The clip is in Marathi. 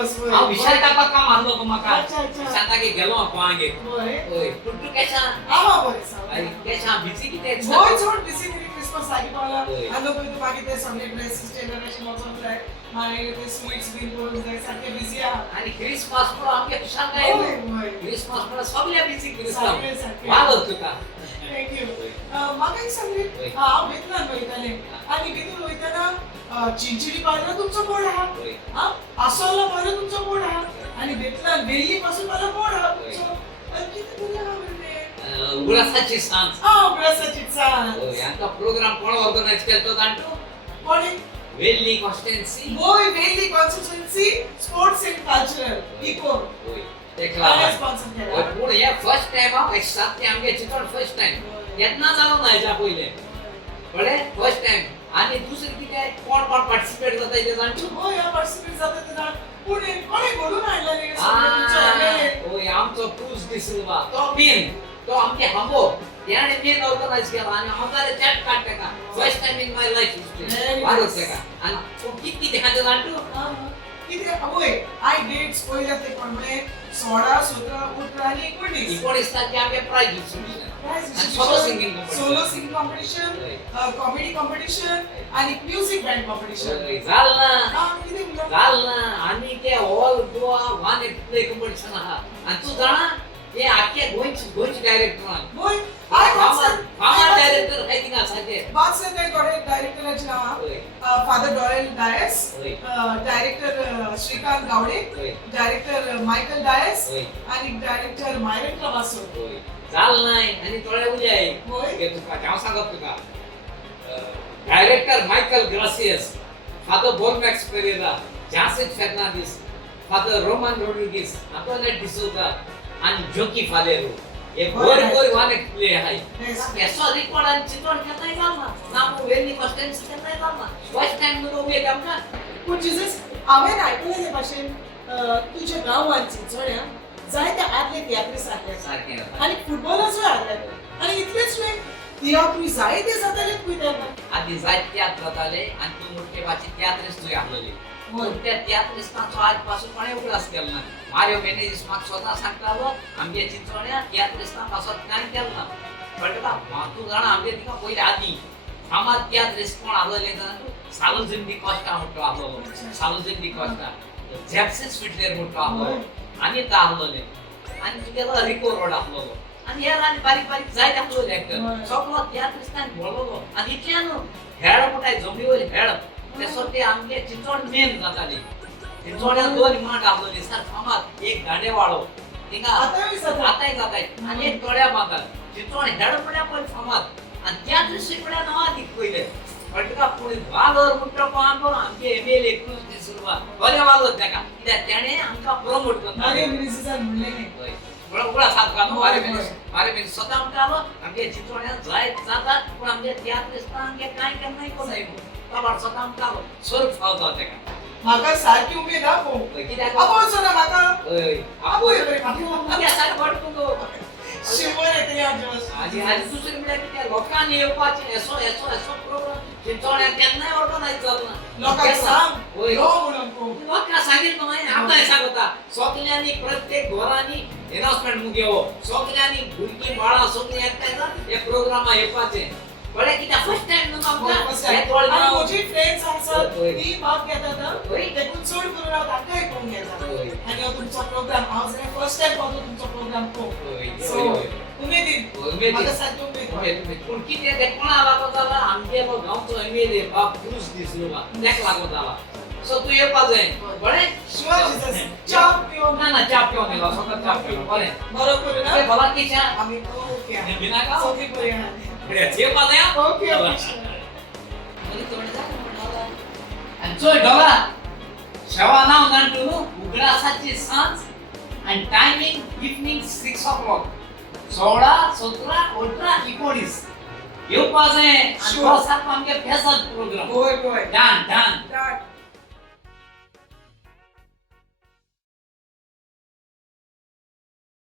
हांव विशाल टापाक काम आहलो गो म्हाका सांगता की गेलो हांव गोंयागे होय पूण तूं केशा अरे केशा बिजी कितें चड बिजी क्रिसमस लागीं पावला आनी पळय तूं मागीर ते सगळे ड्रेसीस टेलराचेर वचोंक जाय मागीर ते स्वीट्स बीन करूंक जाय सारके बिजी आहा आणि क्रिसमस पण आमगे खुशाल काय क्रिसमस पण सगळे बिजी क्रिसमस वालो तुका थँक यू म्हाका एक सांग रे हांव बेतलान वयतालें आनी बेतून वयताना चिंचिडी पावला तुमचो बोर्ड आहा आसोला पावला तुमचो बोर्ड आहा आनी बेतलान वेल्ली पासून पावला बोर्ड आहा कितें करूया हांव उगडासाची सांज उगडासाची सांज यांका प्रोग्राम कोण ऑर्गनाइज केलतो जाणटू कोणी वेल्ली कॉन्स्टिट्युएन्सी होय Velli constituency sports and cultural इको होय देखला पूण हे फर्स्ट टाइम हांव एक्साक्ट ते आमगे चितोड फर्स्ट टाइम केन्ना जालो ना हेच्या पयले कळ्ळें फर्स्ट टाइम आनी दुसरी कितें कोण कोण पार्टिसिपेट जाता ते जाणटू होय पार्टिसिपेट जाता ते जाण पूण कोणे घडून हाडला रे सगळे होय आमचो क्रूज दिसवा तो बीन तो आमगे हमो याने मेन ऑर्गनाइज केला आणि आमकारे चॅट काढते का first time in my life history वारस का आणि तो किती देखाते जाणतो किती होय आय डेट्स पयले ते कोण म्हणे 16 17 18 आणि 19 तारखे आमगे prize distribution solo singing competition comedy competition आणि म्युझिक बँड कॉम्पिटिशन झाल ना आणि ते all Goa one play competition आहा आणि तू जाणा ये आखे गोंयची डायरेक्टर होय आय फादर डायरेक्टर हाय थिंगा साथे बादसे ते डायरेक्टराचे नाव father Doyle Dias director Shrikant Gawade director Michael Dias आणि डायरेक्टर मायरन ट्रावासो चाल नाही आणि थोड्या उद्याय हे तुका नाव सांगत तुका डायरेक्टर मायकल ग्रासियस फादर बोलमॅक्स पेरेरा जासिड फर्नांडिस फादर रोमन रोड्रिगेज अपोनेट डिसोजा आणि जोकी फालेरो हे गोर वाने प्ले आहे यासो रिकॉर्ड आणि चित्रण करता येईल ना नामो वेल्ली फर्स्ट टाइम करता येईल ना फर्स्ट टाइम नो उभे काम का पूण जीसस हांवें आयकलें ते भाशेन तुज्या गांवांत चिंचोण्या जायते आदले तियात्री सारके आनी फुटबॉलाचोय आदले आनी इतलेच न्हय तियात्री जायते जाताले खंय तेन्ना आदी जायते तियात्र जाताले आनी तूं मुर्तेबाची तियात्रीस तुवें आसलोली त्या तियात्रिस्तांचो आज पासून कोणे उगडास केलो ना मारियो मेनेजीस म्हाका स्वता सांगतालो आमगे चिंचोण्या तियात्रिस्तां पासून कांय केलो ना कळटा का तूं जाणा आमगे तिका पयले आदी फामाद तियात्रिस्ट कोण आसलोले जाणा सालोजिन डी कॉस्टा म्हणटो आसलोलो सालोजिन डी कॉस्टा जेप्सिस फिटलेर म्हणटो आसलोलो आनी ता आसलोले आनी तुगेलो रिको रोड आसलोलो आनी हे आनी बारीक बारीक जायते आसलोले एक्टर सगळो तियात्रिस्तान बोललो आनी इतल्या न्हू हेळ म्हणटाय जमनी वयली हेळ तेसो ते आमगे चिंचोण मेन जाताली चिंचोण्या दोन मांड आसलोली सर फामाद एक गाडेवाळो थिंगा आताय जाताय आनी एक तोड्या बांदार चिंचोण हेळ म्हणल्या पय फामाद आनी तियात्रिस्ट शिकवल्या नांवा ती पयले कळटा पुणे वालोर म्हणटा को आमगे एमएलए क्रूज दिसुवा बरे वालोर तेका कित्याक तेणे आमकां प्रमोट करता मारियो मिनिस्टर म्हणले न्ही बळा साथ का मारे मी स्वतः म्हणटालो आमगे चिंचोण्या जाय जातात पूण आमगे तियात्रिस्तां आमगे कांय केन्नाय कोनाय तबार स्वतः म्हणटालो स्वर्ग फावता तेका म्हाका सारकी उमेद हा पो कित्याक आपोवचो ना म्हाका आपोय बरे सारको वाटतो शिवर येतले आज आजी दुसरी म्हणल्यार कित्याक लोकांनी येवपाचें एसो प्रोग्राम चिंचोण्या केन्नाय ऑर्गनायज जालो ना लोकांक सांग यो म्हणून पो लोकांक सांगितलं मागीर आतांय सांगता सगल्यांनी प्रत्येक घरांनी अनाउन्समेंट मुगेवो सगल्यांनी भुरगीं बाळां सगलीं एकठांय जावन हे प्रोग्रामा येवपाचें कळ्ळें कित्याक फर्स्ट टाइम न्हू आमकां हे तोळ आनी म्हजी फ्रेंड्स आसात ती भाग घेतात देखून चड करून हांव तांकांय पळोवंक घेता आनी हो तुमचो प्रोग्राम हांव जर फर्स्ट टाइम पावलो तुमचो प्रोग्राम पळोवंक सो उमेदीन म्हाका सारकी उमेद पूण कितें तें कोणा लागो जाला आमगे गांवचो एमएलए बाब क्रूज दिसलो तेका लागो जाला सो तू येवपा जाय बरें शुअर जीसस चा पिवन ना चा पिवन येला स्वता चा पिवन बरें बरो करू ना ते भला किशा आमी ओके बिना का सगळी बरी आहा येवपा जाय ओके आणि चोय डोला शेवा नाव जाणटू न्हू उगडासाची सांज आणि टायमिंग इवनिंग 6 o'clock 16 17 18 19 येवपा जाय आणि तो सारको आमगे फेसद प्रोग्राम होय डान